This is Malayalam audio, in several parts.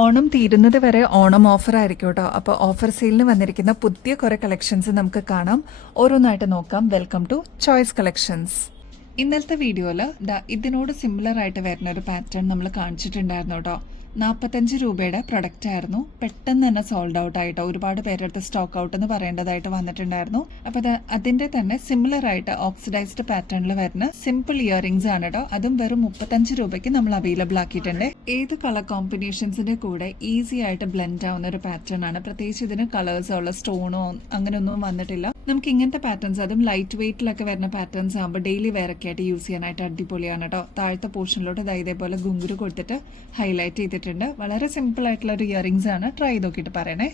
ഓണം തീരുന്നത് വരെ ഓണം ഓഫർ ആയിരിക്കും കേട്ടോ. അപ്പോൾ ഓഫർ സെയിലിന് വന്നിരിക്കുന്ന പുതിയ കുറേ കളക്ഷൻസ് നമുക്ക് കാണാം. ഓരോന്നായിട്ട് നോക്കാം. Welcome to choice collections. ഇന്നലത്തെ വീഡിയോയിൽ ഇതിനോട് സിമിലർ ആയിട്ട് വരുന്ന ഒരു പാറ്റേൺ നമ്മൾ കാണിച്ചിട്ടുണ്ടായിരുന്നു കേട്ടോ. 45 രൂപയുടെ പ്രൊഡക്റ്റ് ആയിരുന്നു. പെട്ടെന്ന് തന്നെ സോൾഡ് ഔട്ട് ആയിട്ടോ. ഒരുപാട് പേരെടുത്ത് സ്റ്റോക്ക് ഔട്ട് എന്ന് പറയേണ്ടതായിട്ട് വന്നിട്ടുണ്ടായിരുന്നു. അപ്പോൾ അതിന്റെ തന്നെ സിമിലർ ആയിട്ട് ഓക്സിഡൈസ്ഡ് പാറ്റേണിൽ വരുന്ന സിമ്പിൾ ഇയറിംഗ്സ് ആണ് കേട്ടോ. അതും വെറും 35 രൂപയ്ക്ക് നമ്മൾ അവൈലബിൾ ആക്കിയിട്ടുണ്ട്. ഏത് കളർ കോമ്പിനേഷൻസിന്റെ കൂടെ ഈസി ആയിട്ട് ബ്ലെൻഡ് ആവുന്ന ഒരു പാറ്റേൺ ആണ്. പ്രത്യേകിച്ച് ഇതിന് കളേഴ്സോ ഉള്ള സ്റ്റോണോ അങ്ങനെയൊന്നും വന്നിട്ടില്ല. നമുക്ക് ഇങ്ങനത്തെ പാറ്റേൺസ്, അതും ലൈറ്റ് വെയിറ്റിലൊക്കെ വരുന്ന പാറ്റേൺസ് ആകുമ്പോൾ ഡെയിലി വെയർ ഒക്കെ ആയിട്ട് യൂസ് ചെയ്യാനായിട്ട് അടിപൊളിയാണ് കേട്ടോ. താഴത്തെ പോർഷനിലോട്ട് ഇതേപോലെ ഗുങ്കുരു കൊടുത്തിട്ട് ഹൈലൈറ്റ് ചെയ്തിട്ടുണ്ട്. വളരെ സിമ്പിൾ ആയിട്ടുള്ള ഒരു ഇയറിംഗ്സ് ആണ്. ട്രൈ ചെയ്ത് നോക്കിയിട്ട് പറയണേ.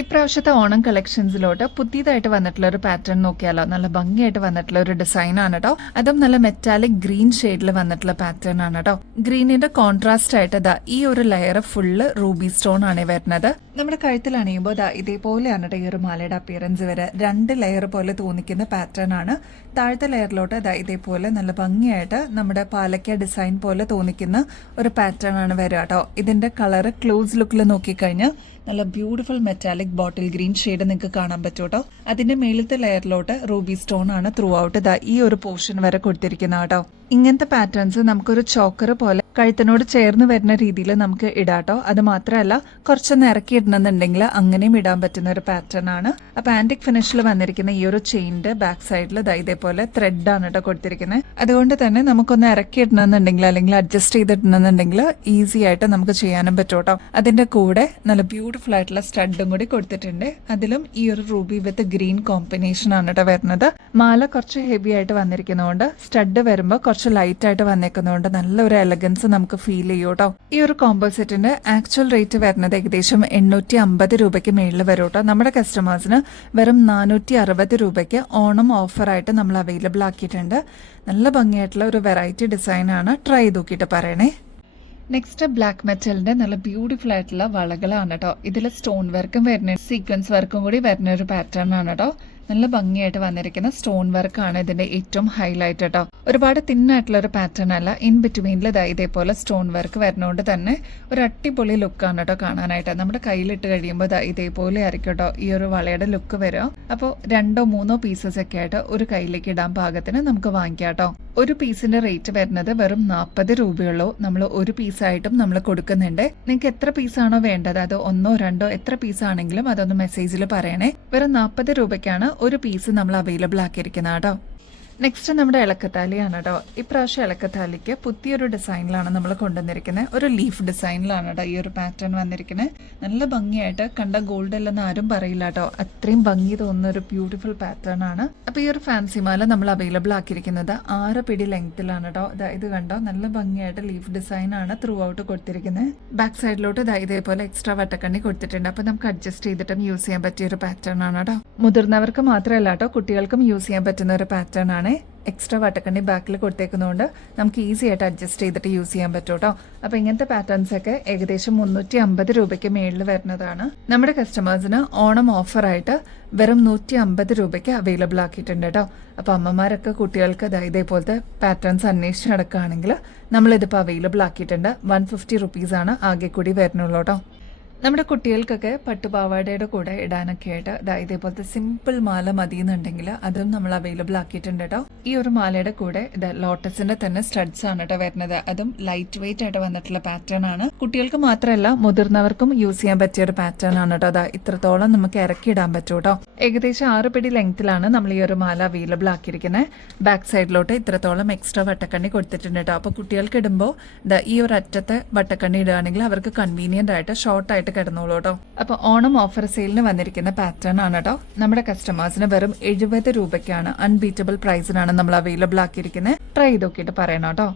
ഇപ്രാവശ്യത്തെ ഓണം കളക്ഷൻസിലോട്ട് പുതിയതായിട്ട് വന്നിട്ടുള്ള ഒരു പാറ്റേൺ നോക്കിയാലോ. നല്ല ഭംഗിയായിട്ട് വന്നിട്ടുള്ള ഒരു ഡിസൈൻ ആണ് കേട്ടോ. അതും നല്ല മെറ്റാലിക് ഗ്രീൻ ഷെയ്ഡിൽ വന്നിട്ടുള്ള പാറ്റേൺ ആണ് കേട്ടോ. ഗ്രീനിന്റെ കോൺട്രാസ്റ്റ് ആയിട്ട് ഈ ഒരു ലെയർ ഫുള്ള് റൂബി സ്റ്റോൺ ആണ് വരുന്നത്. നമ്മുടെ കഴുത്തിൽ അണിയുമ്പോൾ ഇതേപോലെയാണ് കേട്ടോ ഈ ഒരു മാലയുടെ അപ്പിയറൻസ് വരെ. 2 ലെയർ പോലെ തോന്നിക്കുന്ന പാറ്റേൺ ആണ്. താഴത്തെ ലെയറിലോട്ട് ഇതേപോലെ നല്ല ഭംഗിയായിട്ട് നമ്മുടെ പാലക്ക ഡിസൈൻ പോലെ തോന്നിക്കുന്ന ഒരു പാറ്റേൺ ആണ് വരിക കേട്ടോ. ഇതിന്റെ കളർ ക്ലോസ് ലുക്കിൽ നോക്കിക്കഴിഞ്ഞാൽ നല്ല beautiful metallic bottle green shade നിങ്ങൾക്ക് കാണാൻ പറ്റും കേട്ടോ. അതിന്റെ മേലത്തെ ലെയറിലോട്ട് റൂബി സ്റ്റോൺ ആണ് ത്രൂ ഔട്ട് ഈ ഒരു പോർഷൻ വരെ കൊടുത്തിരിക്കുന്നത് കേട്ടോ. ഇങ്ങനത്തെ പാറ്റേൺസ് നമുക്കൊരു ചോക്കർ പോലെ കഴുത്തിനോട് ചേർന്ന് വരുന്ന രീതിയിൽ നമുക്ക് ഇടാട്ടോ. അത് മാത്രമല്ല കുറച്ചൊന്ന് ഇറക്കി ഇടണമെന്നുണ്ടെങ്കിൽ അങ്ങനെയും ഇടാൻ പറ്റുന്ന ഒരു പാറ്റേൺ ആണ്. അപ്പൊ ആന്റിക് ഫിനിഷിൽ വന്നിരിക്കുന്ന ഈ ഒരു ചെയിന്റെ ബാക്ക് സൈഡിൽ ഇതേപോലെ ത്രെഡ് ആണ് കേട്ടോ കൊടുത്തിരിക്കുന്നത്. അതുകൊണ്ട് തന്നെ നമുക്കൊന്ന് ഇറക്കി ഇടണമെന്നുണ്ടെങ്കിൽ അല്ലെങ്കിൽ അഡ്ജസ്റ്റ് ചെയ്തിടണമെന്നുണ്ടെങ്കിൽ ഈസി ആയിട്ട് നമുക്ക് ചെയ്യാനും പറ്റും കേട്ടോ. അതിന്റെ കൂടെ നല്ല ബ്യൂട്ടിഫുൾ ആയിട്ടുള്ള സ്റ്റഡും കൂടി കൊടുത്തിട്ടുണ്ട്. അതിലും ഈ ഒരു റൂബി വിത്ത് ഗ്രീൻ കോമ്പിനേഷൻ ആണ് കേട്ടോ വരുന്നത്. മാല കുറച്ച് ഹെവി ആയിട്ട് വന്നിരിക്കുന്നതുകൊണ്ട് സ്റ്റഡ് വരുമ്പോൾ കുറച്ച് ലൈറ്റ് ആയിട്ട് വന്നേക്കുന്നതുകൊണ്ട് നല്ലൊരു എലഗൻസ് നമുക്ക് ഫീൽ ചെയ്യും കേട്ടോ. ഈ ഒരു കോമ്പോസിറ്റിന്റെ ആക്ച്വൽ റേറ്റ് വരുന്നത് ഏകദേശം 850 രൂപയ്ക്ക് മേളിൽ വരും കേട്ടോ. നമ്മുടെ കസ്റ്റമേഴ്സിന് വെറും 460 രൂപയ്ക്ക് ഓണം ഓഫറായിട്ട് നമ്മൾ അവൈലബിൾ ആക്കിയിട്ടുണ്ട്. നല്ല ഭംഗിയായിട്ടുള്ള ഒരു വെറൈറ്റി ഡിസൈൻ ആണ്. ട്രൈ ചെയ്ത് നോക്കിയിട്ട് പറയണേ. നെക്സ്റ്റ് ബ്ലാക്ക് മെറ്റലിന്റെ നല്ല ബ്യൂട്ടിഫുൾ ആയിട്ടുള്ള വളകളാണ് കേട്ടോ. ഇതിൽ സ്റ്റോൺ വർക്കും വരുന്ന സീക്വൻസ് വർക്കും കൂടി വരുന്ന ഒരു പാറ്റേൺ ആണ് കേട്ടോ. നല്ല ഭംഗിയായിട്ട് വന്നിരിക്കുന്ന സ്റ്റോൺ വർക്കാണ് ഇതിന്റെ ഏറ്റവും ഹൈലൈറ്റ് കേട്ടോ. ഒരുപാട് തിന്നായിട്ടുള്ള ഒരു പാറ്റേൺ അല്ല. ഇൻ ബിറ്റ്വീനിൽ ഇതേപോലെ സ്റ്റോൺ വർക്ക് വരുന്നതുകൊണ്ട് തന്നെ ഒരു അടിപൊളി ലുക്കാണ് കേട്ടോ കാണാനായിട്ട്. നമ്മുടെ കയ്യിലിട്ട് കഴിയുമ്പോൾ ഇതേപോലെ ആയിരിക്കും കേട്ടോ ഈ ഒരു വളയുടെ ലുക്ക് വരിക. അപ്പോൾ 2 or 3 പീസസ് ഒക്കെ ആയിട്ട് ഒരു കയ്യിലേക്ക് ഇടാൻ പാകത്തിന് നമുക്ക് വാങ്ങിക്കാം കേട്ടോ. ഒരു പീസിന്റെ റേറ്റ് വരുന്നത് വെറും 40 രൂപയുള്ളൂ. നമ്മൾ ഒരു പീസായിട്ടും നമ്മൾ കൊടുക്കുന്നുണ്ട്. നിങ്ങൾക്ക് എത്ര പീസാണോ വേണ്ടത്, അത് 1 or 2 എത്ര പീസാണെങ്കിലും അതൊന്ന് മെസ്സേജിൽ പറയണേ. വെറും 40 രൂപയ്ക്കാണ് ഒരു പീസ് നമ്മൾ അവൈലബിൾ ആക്കിയിരിക്കുന്നത് കേട്ടോ. നെക്സ്റ്റ് നമ്മുടെ ഇളക്കത്താലിയാണ് കേട്ടോ. ഇപ്രാവശ്യം ഇളക്കത്താലിക്ക് പുതിയൊരു ഡിസൈനിലാണ് നമ്മൾ കൊണ്ടുവന്നിരിക്കുന്നത്. ഒരു ലീഫ് ഡിസൈനിലാണ് കേട്ടോ ഈ ഒരു പാറ്റേൺ വന്നിരിക്കുന്നത്. നല്ല ഭംഗിയായിട്ട് കണ്ട ഗോൾഡ് അല്ലെന്ന് ആരും പറയില്ല കേട്ടോ. അത്രയും ഭംഗി തോന്നുന്ന ഒരു ബ്യൂട്ടിഫുൾ പാറ്റേൺ ആണ്. അപ്പൊ ഈ ഒരു ഫാൻസി മാല നമ്മൾ അവൈലബിൾ ആക്കിയിരിക്കുന്നത് 6 പിടി ലെങ്ത്തിലാണ് കേട്ടോ. ഇത് കണ്ടോ, നല്ല ഭംഗിയായിട്ട് ലീഫ് ഡിസൈൻ ആണ് ത്രൂ ഔട്ട് കൊടുത്തിരിക്കുന്നത്. ബാക്ക് സൈഡിലോട്ട് ഇതേപോലെ എക്സ്ട്രാ വട്ടക്കണ്ണി കൊടുത്തിട്ടുണ്ട്. അപ്പൊ നമുക്ക് അഡ്ജസ്റ്റ് ചെയ്തിട്ടും യൂസ് ചെയ്യാൻ പറ്റിയ ഒരു പാറ്റേൺ ആണ് കേട്ടോ. മുതിർന്നവർക്ക് മാത്രമല്ല കേട്ടോ, കുട്ടികൾക്കും യൂസ് ചെയ്യാൻ പറ്റുന്ന ഒരു പാറ്റേൺ ആണ്. എക്സ്ട്രാ വട്ടക്കണ്ണി ബാക്കിൽ കൊടുത്തേക്കുന്നതുകൊണ്ട് നമുക്ക് ഈസി ആയിട്ട് അഡ്ജസ്റ്റ് ചെയ്തിട്ട് യൂസ് ചെയ്യാൻ പറ്റും കേട്ടോ. അപ്പൊ ഇങ്ങനത്തെ പാറ്റേൺസ് ഒക്കെ ഏകദേശം 350 രൂപയ്ക്ക് മേളിൽ വരുന്നതാണ്. നമ്മുടെ കസ്റ്റമേഴ്സിന് ഓണം ഓഫറായിട്ട് വെറും 150 രൂപയ്ക്ക് അവൈലബിൾ ആക്കിയിട്ടുണ്ട് കേട്ടോ. അപ്പൊ അമ്മമാരൊക്കെ കുട്ടികൾക്ക് ഇതേപോലത്തെ പാറ്റേൺസ് അന്വേഷിച്ച് നടക്കുകയാണെങ്കിൽ നമ്മളിതിപ്പോൾ അവൈലബിൾ ആക്കിയിട്ടുണ്ട്. 150 റുപ്പീസാണ് ആകെ കൂടി വരുന്നുള്ളൂ കേട്ടോ. നമ്മുടെ കുട്ടികൾക്കൊക്കെ പട്ടുപാവാടയുടെ കൂടെ ഇടാനൊക്കെ ആയിട്ട് ഇതേപോലത്തെ സിമ്പിൾ മാല മതിയെന്നുണ്ടെങ്കിൽ അതും നമ്മൾ അവൈലബിൾ ആക്കിയിട്ടുണ്ട് കേട്ടോ. ഈ ഒരു മാലയുടെ കൂടെ ലോട്ടസിന്റെ തന്നെ സ്റ്റഡ്സ് ആണ് കേട്ടോ വരുന്നത്. അതും ലൈറ്റ് വെയിറ്റ് ആയിട്ട് വന്നിട്ടുള്ള പാറ്റേൺ ആണ്. കുട്ടികൾക്ക് മാത്രമല്ല മുതിർന്നവർക്കും യൂസ് ചെയ്യാൻ പറ്റിയ ഒരു പാറ്റേൺ ആണ് കേട്ടോ. ഇത്രത്തോളം നമുക്ക് ഇറക്കി ഇടാൻ പറ്റും കേട്ടോ. ഏകദേശം 6 പിടി ലെങ്ത്തിലാണ് നമ്മൾ ഈ ഒരു മാല അവൈലബിൾ ആക്കിയിരിക്കുന്നത്. ബാക്ക് സൈഡിലോട്ട് ഇത്രത്തോളം എക്സ്ട്രാ വട്ടക്കണ്ണി കൊടുത്തിട്ടുണ്ട് കേട്ടോ. അപ്പൊ കുട്ടികൾക്ക് ഇടുമ്പോൾ ഈ ഒരു അറ്റത്തെ വട്ടക്കണ്ണി ഇടുകയാണെങ്കിൽ അവർക്ക് കൺവീനിയന്റ് ആയിട്ട് ഷോർട്ട് ആയിട്ട് കിടന്നോളൂ കേട്ടോ. അപ്പൊ ഓണം ഓഫർ സെയിലിന് വന്നിരിക്കുന്ന പാറ്റേൺ ആണ് കേട്ടോ. നമ്മുടെ കസ്റ്റമേഴ്സിന് വെറും 70 രൂപയ്ക്കാണ്. അൺബീറ്റബിൾ പ്രൈസിനാണ് നമ്മൾ അവൈലബിൾ ആക്കിയിരിക്കുന്നത്. ട്രൈ ചെയ്ത് നോക്കിയിട്ട് പറയണം കേട്ടോ.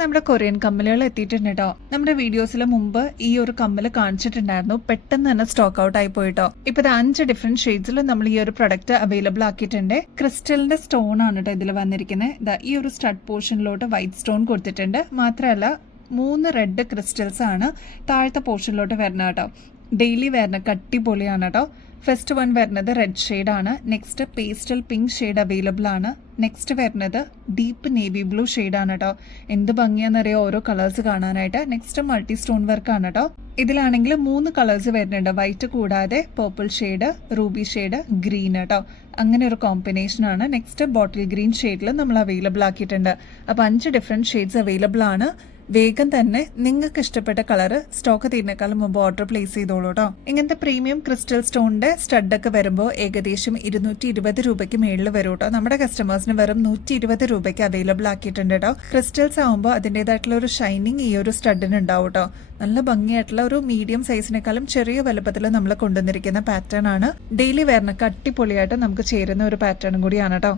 നമ്മുടെ കൊറിയൻ കമ്മലുകൾ എത്തിയിട്ടുണ്ട് കേട്ടോ. നമ്മുടെ വീഡിയോസിൽ മുമ്പ് ഈ ഒരു കമ്മല് കാണിച്ചിട്ടുണ്ടായിരുന്നു. പെട്ടെന്ന് തന്നെ സ്റ്റോക്ക് ഔട്ട് ആയി പോയിട്ടോ. ഇപ്പൊ 5 ഡിഫറെന്റ് ഷെയ്ഡ്സിൽ നമ്മൾ ഈ ഒരു പ്രൊഡക്റ്റ് അവൈലബിൾ ആക്കിയിട്ടുണ്ട്. ക്രിസ്റ്റലിന്റെ സ്റ്റോൺ ആണ് കേട്ടോ ഇതിൽ വന്നിരിക്കുന്നത്. ഈ ഒരു സ്റ്റഡ് പോർഷനിലോട്ട് വൈറ്റ് സ്റ്റോൺ കൊടുത്തിട്ടുണ്ട്. മാത്രമല്ല 3 റെഡ് ക്രിസ്റ്റൽസ് ആണ് താഴത്തെ പോർഷനിലോട്ട് വരുന്നത് കേട്ടോ. ഡെയിലി വരുന്ന കട്ടിപ്പൊളിയാണ് കേട്ടോ. ഫസ്റ്റ് വൺ വരുന്നത് റെഡ് ഷെയ്ഡാണ്. Next pastel pink shade available ആണ്. നെക്സ്റ്റ് വരുന്നത് ഡീപ്പ് നേവി ബ്ലൂ ഷെയ്ഡാണ് കേട്ടോ. എന്ത് ഭംഗിയാണെന്നറിയോ ഓരോ കളേഴ്സ് കാണാനായിട്ട്. നെക്സ്റ്റ് മൾട്ടി സ്റ്റോൺ വർക്ക് ആണ് കേട്ടോ. ഇതിലാണെങ്കിൽ 3 കളേഴ്സ് വരുന്നുണ്ട്. വൈറ്റ് കൂടാതെ purple shade, Ruby shade, green കേട്ടോ. അങ്ങനെ ഒരു കോമ്പിനേഷൻ ആണ്. നെക്സ്റ്റ് ബോട്ടിൽ ഗ്രീൻ ഷെയ്ഡിൽ നമ്മൾ അവൈലബിൾ ആക്കിയിട്ടുണ്ട്. അപ്പോൾ 5 ഡിഫറെൻറ്റ് ഷെയ്ഡ്സ് അവൈലബിൾ ആണ്. വേഗം തന്നെ നിങ്ങൾക്ക് ഇഷ്ടപ്പെട്ട കളർ സ്റ്റോക്ക് തീരുന്നേക്കാളും മുമ്പ് ഓർഡർ പ്ലേസ് ചെയ്തോളൂ കേട്ടോ. ഇങ്ങനത്തെ പ്രീമിയം ക്രിസ്റ്റൽ സ്റ്റോണിന്റെ സ്റ്റഡൊക്കെ വരുമ്പോൾ ഏകദേശം 220 രൂപയ്ക്ക് മേളിൽ വരും കേട്ടോ. നമ്മുടെ കസ്റ്റമേഴ്സിന് വെറും 120 രൂപയ്ക്ക് അവൈലബിൾ ആക്കിയിട്ടുണ്ട് കേട്ടോ. ക്രിസ്റ്റൽസ് ആകുമ്പോൾ അതിൻ്റെതായിട്ടുള്ള ഒരു ഷൈനിങ് ഈ ഒരു സ്റ്റഡിന് ഉണ്ടാവും കേട്ടോ. നല്ല ഭംഗിയായിട്ടുള്ള ഒരു മീഡിയം സൈസിനേക്കാളും ചെറിയ വലുപ്പത്തിൽ നമ്മൾ കൊണ്ടുവന്നിരിക്കുന്ന പാറ്റേൺ ആണ്. ഡെയിലി വെയറിനൊക്കെ അടിപൊളിയായിട്ട് നമുക്ക് ചേരുന്ന ഒരു പാറ്റേണും കൂടിയാണ് കേട്ടോ.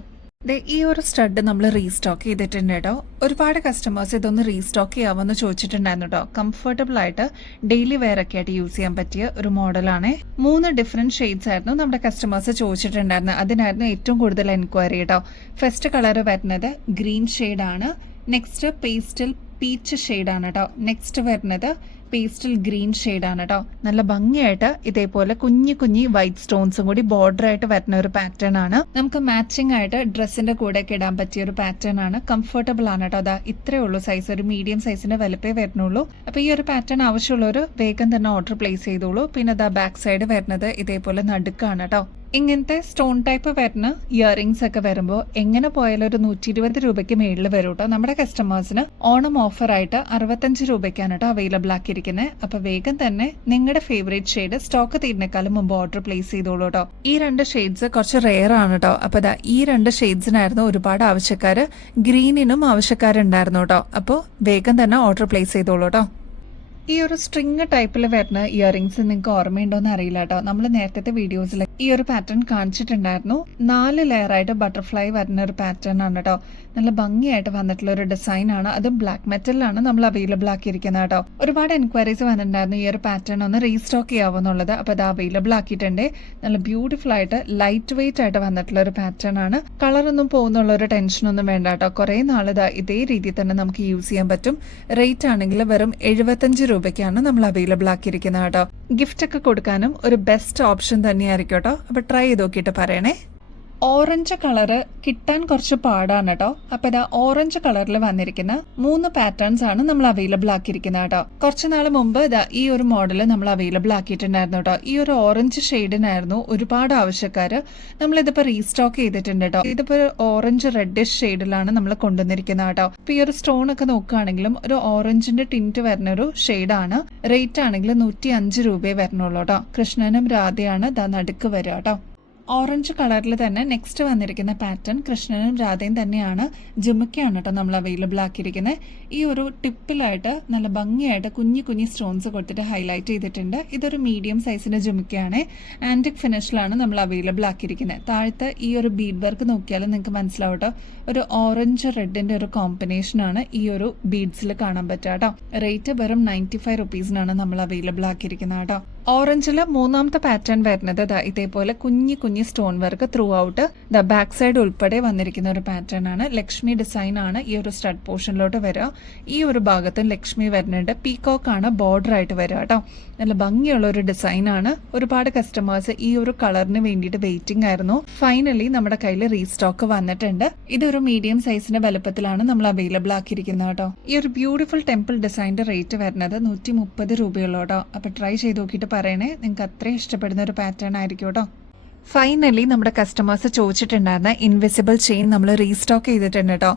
ഈ ഒരു സ്റ്റഡ് നമ്മൾ റീസ്റ്റോക്ക് ചെയ്തിട്ടുണ്ട് കേട്ടോ. ഒരുപാട് കസ്റ്റമേഴ്സ് ഇതൊന്ന് റീസ്റ്റോക്ക് ചെയ്യാമെന്ന് ചോദിച്ചിട്ടുണ്ടായിരുന്നു കേട്ടോ. കംഫർട്ടബിൾ ആയിട്ട് ഡെയിലി വെയർ ഒക്കെ ആയിട്ട് യൂസ് ചെയ്യാൻ പറ്റിയ ഒരു മോഡലാണ്. 3 ഡിഫറെന്റ് ഷെയ്ഡ്സ് ആയിരുന്നു നമ്മുടെ കസ്റ്റമേഴ്സ് ചോദിച്ചിട്ടുണ്ടായിരുന്നത്. അതിനായിരുന്നു ഏറ്റവും കൂടുതൽ എൻക്വയറി കേട്ടോ. ഫസ്റ്റ് കളർ വരുന്നത് ഗ്രീൻ ഷെയ്ഡാണ്. നെക്സ്റ്റ് പേസ്റ്റൽ പീച്ച് ഷെയ്ഡാണ് കേട്ടോ. നെക്സ്റ്റ് വരുന്നത് പേസ്റ്റൽ ഗ്രീൻ ഷെയ്ഡാണ് കേട്ടോ. നല്ല ഭംഗിയായിട്ട് ഇതേപോലെ കുഞ്ഞി വൈറ്റ് സ്റ്റോൺസും കൂടി ബോർഡർ ആയിട്ട് വരുന്ന ഒരു പാറ്റേൺ ആണ്. നമുക്ക് മാച്ചിങ് ആയിട്ട് ഡ്രസ്സിന്റെ കൂടെ ഒക്കെ ഇടാൻ പറ്റിയ ഒരു പാറ്റേൺ ആണ്. കംഫർട്ടബിൾ ആണ് കേട്ടോ. അതാ ഇത്രേ ഉള്ളൂ സൈസ്, ഒരു മീഡിയം സൈസിന്റെ വലുപ്പേ വരുന്നുള്ളൂ. അപ്പൊ ഈ ഒരു പാറ്റേൺ ആവശ്യമുള്ളവർ വേഗം തന്നെ ഓർഡർ പ്ലേസ് ചെയ്തോളൂ. പിന്നെ അതാ ബാക്ക് സൈഡ് വരുന്നത് ഇതേപോലെ നടുക്കാണ് കേട്ടോ. ഇങ്ങനത്തെ സ്റ്റോൺ ടൈപ്പ് വരുന്ന ഇയറിംഗ്സ് ഒക്കെ വരുമ്പോൾ എങ്ങനെ പോയാലും ഒരു 120 രൂപയ്ക്ക് മേളിൽ വരും കേട്ടോ. നമ്മുടെ കസ്റ്റമേഴ്സിന് ഓണം ഓഫർ ആയിട്ട് 65 രൂപയ്ക്കാണ് കേട്ടോ അവൈലബിൾ ആക്കിയിരിക്കുന്നത്. അപ്പൊ വേഗം തന്നെ നിങ്ങളുടെ ഫേവറേറ്റ് ഷെയ്ഡ് സ്റ്റോക്ക് തീരുന്നേക്കാളും മുമ്പ് ഓർഡർ പ്ലേസ് ചെയ്തോളൂ കേട്ടോ. ഈ 2 ഷെയ്ഡ്സ് കുറച്ച് റെയർ ആണ് കേട്ടോ. അപ്പൊ ഈ 2 ഷെയ്ഡ്സിനായിരുന്നു ഒരുപാട് ആവശ്യക്കാര്. ഗ്രീനിനും ആവശ്യക്കാരുണ്ടായിരുന്നു കേട്ടോ. അപ്പോൾ വേഗം തന്നെ ഓർഡർ പ്ലേസ് ചെയ്തോളൂ കേട്ടോ. ഈ ഒരു സ്ട്രിങ് ടൈപ്പിൽ വരുന്ന ഇയറിംഗ്സ് നിങ്ങൾക്ക് ഓർമ്മയുണ്ടോന്ന് അറിയില്ല കേട്ടോ. നമ്മൾ നേരത്തെ വീഡിയോസിൽ ഈ ഒരു പാറ്റേൺ കാണിച്ചിട്ടുണ്ടായിരുന്നു. 4 ലെയർ ആയിട്ട് ബട്ടർഫ്ലൈ വരുന്ന ഒരു പാറ്റേൺ ആണ് കേട്ടോ. നല്ല ഭംഗിയായിട്ട് വന്നിട്ടുള്ള ഒരു ഡിസൈൻ ആണ്. അതും ബ്ലാക്ക് മെറ്റലിലാണ് നമ്മൾ അവൈലബിൾ ആക്കിയിരിക്കുന്നത് കേട്ടോ. ഒരുപാട് എൻക്വയറീസ് വന്നിട്ടുണ്ടായിരുന്നു ഈ ഒരു പാറ്റേൺ ഒന്ന് റീസ്റ്റോക്ക് ചെയ്യാവുന്നുള്ളത്. അപ്പൊ അത് അവൈലബിൾ ആക്കിയിട്ടുണ്ട്. നല്ല ബ്യൂട്ടിഫുൾ ആയിട്ട് ലൈറ്റ് വെയിറ്റ് ആയിട്ട് വന്നിട്ടുള്ള ഒരു പാറ്റേൺ ആണ്. കളർ ഒന്നും പോകുന്നുള്ള ഒരു ടെൻഷനൊന്നും വേണ്ട കേട്ടോ. കുറെ നാൾ ഇതേ രീതിയിൽ തന്നെ നമുക്ക് യൂസ് ചെയ്യാൻ പറ്റും. റേറ്റ് ആണെങ്കിൽ വെറും 75 രൂപയ്ക്കാണ് നമ്മൾ അവൈലബിൾ ആക്കിയിരിക്കുന്നത് കേട്ടോ. ഗിഫ്റ്റ് ഒക്കെ കൊടുക്കാനും ഒരു ബെസ്റ്റ് ഓപ്ഷൻ തന്നെയായിരിക്കും കേട്ടോ. അപ്പൊ ട്രൈ ചെയ്ത് നോക്കിയിട്ട് പറയണേ. ഓറഞ്ച് കളറ് കിട്ടാൻ കുറച്ച് പാടാണ് കേട്ടോ. അപ്പൊ ഇതാ ഓറഞ്ച് കളറിൽ വന്നിരിക്കുന്ന 3 പാറ്റേൺസ് ആണ് നമ്മൾ അവൈലബിൾ ആക്കിയിരിക്കുന്നത് കേട്ടോ. കുറച്ച് നാൾ മുമ്പ് ഇതാ ഈ ഒരു മോഡൽ നമ്മൾ അവൈലബിൾ ആക്കിയിട്ടുണ്ടായിരുന്നു കേട്ടോ. ഈ ഒരു ഓറഞ്ച് ഷെയ്ഡിനായിരുന്നു ഒരുപാട് ആവശ്യക്കാര്. നമ്മളിതിപ്പോ റീസ്റ്റോക്ക് ചെയ്തിട്ടുണ്ട് കേട്ടോ. ഇതിപ്പോ ഓറഞ്ച് റെഡിഷ് ഷെയ്ഡിലാണ് നമ്മൾ കൊണ്ടുവന്നിരിക്കുന്നത് കേട്ടോ. ഇപ്പൊ ഈ ഒരു സ്റ്റോൺ ഒക്കെ നോക്കുകയാണെങ്കിലും ഒരു ഓറഞ്ചിന്റെ ടിന്റ് വരുന്ന ഒരു ഷെയ്ഡാണ്. റേറ്റ് ആണെങ്കിൽ 105 രൂപയെ വരുന്നുള്ളൂ കേട്ടോ. കൃഷ്ണനും രാധയാണ് ഇതാ നടുക്ക് വരിക കേട്ടോ. ഓറഞ്ച് കളറിൽ തന്നെ നെക്സ്റ്റ് വന്നിരിക്കുന്ന പാറ്റേൺ കൃഷ്ണനും രാധയും തന്നെയാണ്. ജിമുക്കയാണ് കേട്ടോ നമ്മൾ അവൈലബിൾ ആക്കിയിരിക്കുന്നത്. ഈ ഒരു ടിപ്പിലായിട്ട് നല്ല ഭംഗിയായിട്ട് കുഞ്ഞി സ്റ്റോൺസ് കൊടുത്തിട്ട് ഹൈലൈറ്റ് ചെയ്തിട്ടുണ്ട്. ഇതൊരു മീഡിയം സൈസിന്റെ ജിമുക്കയാണ്. ആന്റിക് ഫിനിഷിലാണ് നമ്മൾ അവൈലബിൾ ആക്കിയിരിക്കുന്നത്. താഴത്തെ ഈ ഒരു ബീഡ് വർക്ക് നോക്കിയാലും നിങ്ങൾക്ക് മനസ്സിലാവും കേട്ടോ. ഒരു ഓറഞ്ച് റെഡിന്റെ ഒരു കോമ്പിനേഷൻ ആണ് ഈ ഒരു ബീഡ്സിൽ കാണാൻ പറ്റുക കേട്ടോ. റേറ്റ് വെറും 95 റുപ്പീസിനാണ് നമ്മൾ അവൈലബിൾ ആക്കിയിരിക്കുന്നത് കേട്ടോ. ഓറഞ്ചില് 3ാമത്തെ പാറ്റേൺ വരുന്നത് ഇതേപോലെ കുഞ്ഞി stone work through out back side ഉൾപ്പെടെ വന്നിരിക്കുന്ന ഒരു പാറ്റേൺ ആണ്. ലക്ഷ്മി ഡിസൈൻ ആണ് ഈ ഒരു സ്റ്റഡ് പോർഷനിലോട്ട് വരിക. ഈ ഒരു ഭാഗത്തും ലക്ഷ്മി വരുന്നുണ്ട്. പീകോക്ക് ആണ് ബോർഡർ ആയിട്ട് വരിക കേട്ടോ. നല്ല ഭംഗിയുള്ള ഒരു ഡിസൈൻ ആണ്. ഒരുപാട് കസ്റ്റമേഴ്സ് ഈ ഒരു കളറിന് വേണ്ടിയിട്ട് വെയിറ്റിംഗ് ആയിരുന്നു. ഫൈനലി നമ്മുടെ കയ്യിൽ റീസ്റ്റോക്ക് വന്നിട്ടുണ്ട്. ഇതൊരു മീഡിയം സൈസിന്റെ വലുപ്പത്തിലാണ് നമ്മൾ അവൈലബിൾ ആക്കിയിരിക്കുന്നത് കേട്ടോ. ഈ ഒരു ബ്യൂട്ടിഫുൾ ടെമ്പിൾ ഡിസൈനിന്റെ റേറ്റ് വരുന്നത് 130 രൂപയുള്ളൂ കേട്ടോ. അപ്പൊ ട്രൈ ചെയ്ത് നോക്കിയിട്ട് പറയണേ. നിങ്ങൾക്ക് അത്രയും ഇഷ്ടപ്പെടുന്ന ഒരു പാറ്റേൺ ആയിരിക്കും കേട്ടോ. ഫൈനലി നമ്മുടെ കസ്റ്റമേഴ്സ് ചോദിച്ചിട്ടുണ്ടായിരുന്ന ഇൻവിസിബിൾ ചെയിൻ നമ്മൾ റീസ്റ്റോക്ക് ചെയ്തിട്ടുണ്ട് കേട്ടോ.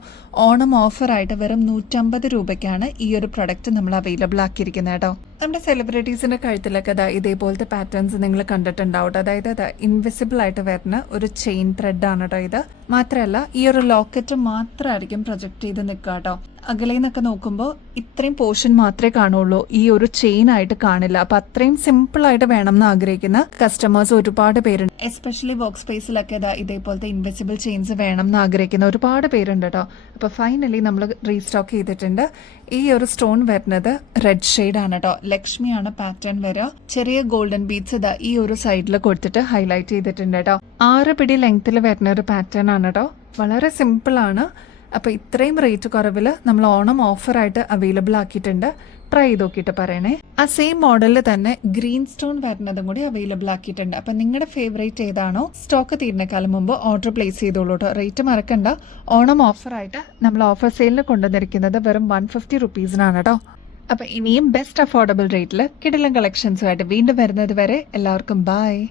ഓണം ഓഫറായിട്ട് വെറും 150 രൂപയ്ക്കാണ് ഈ ഒരു പ്രൊഡക്റ്റ് നമ്മൾ അവൈലബിൾ ആക്കിയിരിക്കുന്നത് കേട്ടോ. നമ്മുടെ സെലിബ്രിറ്റീസിന്റെ കഴുത്തിലൊക്കെ ഇതേപോലത്തെ പാറ്റേൺസ് നിങ്ങൾ കണ്ടിട്ടുണ്ടാവും. അതായത് ഇൻവിസിബിൾ ആയിട്ട് വരുന്ന ഒരു ചെയിൻ ത്രെഡ് ആണ് കേട്ടോ ഇത്. മാത്രമല്ല ഈ ഒരു ലോക്കറ്റ് മാത്രമായിരിക്കും പ്രൊജക്ട് ചെയ്ത് നിൽക്കുക കേട്ടോ. അകലേന്നൊക്കെ നോക്കുമ്പോൾ ഇത്രയും പോർഷൻ മാത്രമേ കാണുള്ളൂ, ഈ ഒരു ചെയിൻ ആയിട്ട് കാണില്ല. അപ്പൊ അത്രയും സിമ്പിൾ ആയിട്ട് വേണം എന്ന് ആഗ്രഹിക്കുന്ന കസ്റ്റമേഴ്സ് ഒരുപാട് പേരുണ്ട്. എസ്പെഷ്യലി വർക്ക് സ്പേസിലൊക്കെ ഇതേപോലത്തെ ഇൻവിസിബിൾ ചെയിൻസ് വേണം എന്ന് ആഗ്രഹിക്കുന്ന ഒരുപാട് പേരുണ്ട് കേട്ടോ. അപ്പൊ ഫൈനലി നമ്മൾ റീസ്റ്റോക്ക് ചെയ്തിട്ടുണ്ട്. ഈ ഒരു സ്റ്റോൺ വരുന്നത് റെഡ് ഷെയ്ഡ് ആണ് കേട്ടോ. ലക്ഷ്മിയാണ് പാറ്റേൺ വരിക. ചെറിയ ഗോൾഡൻ ബീഡ്സ് ഈ ഒരു സൈഡിൽ കൊടുത്തിട്ട് ഹൈലൈറ്റ് ചെയ്തിട്ടുണ്ട് കേട്ടോ. 6 പിടി ലെങ്ത്തിൽ വരുന്ന ഒരു പാറ്റേൺ ആണ് കേട്ടോ. വളരെ സിമ്പിൾ ആണ്. അപ്പോൾ ഇത്രയും റേറ്റ് കുറവിൽ നമ്മൾ ഓണം ഓഫറായിട്ട് അവൈലബിൾ ആക്കിയിട്ടുണ്ട്. ട്രൈ ചെയ്ത് നോക്കിയിട്ട് പറയണേ. ആ സെയിം മോഡലിൽ തന്നെ ഗ്രീൻ സ്റ്റോൺ വരുന്നതും കൂടി അവൈലബിൾ ആക്കിയിട്ടുണ്ട്. അപ്പം നിങ്ങളുടെ ഫേവറേറ്റ് ഏതാണോ സ്റ്റോക്ക് തീരുന്നേക്കാളും മുമ്പ് ഓർഡർ പ്ലേസ് ചെയ്തോളൂ കേട്ടോ. റേറ്റ് മറക്കണ്ട. ഓണം ഓഫറായിട്ട് നമ്മൾ ഓഫർ സെയിലിന് കൊണ്ടുവന്നിരിക്കുന്നത് വെറും 150 റുപ്പീസിനാണ് കേട്ടോ. അപ്പം ഇനിയും ബെസ്റ്റ് അഫോർഡബിൾ റേറ്റിൽ കിടിലൻ കളക്ഷൻസുമായിട്ട് വീണ്ടും വരുന്നത് വരെ എല്ലാവർക്കും ബൈ.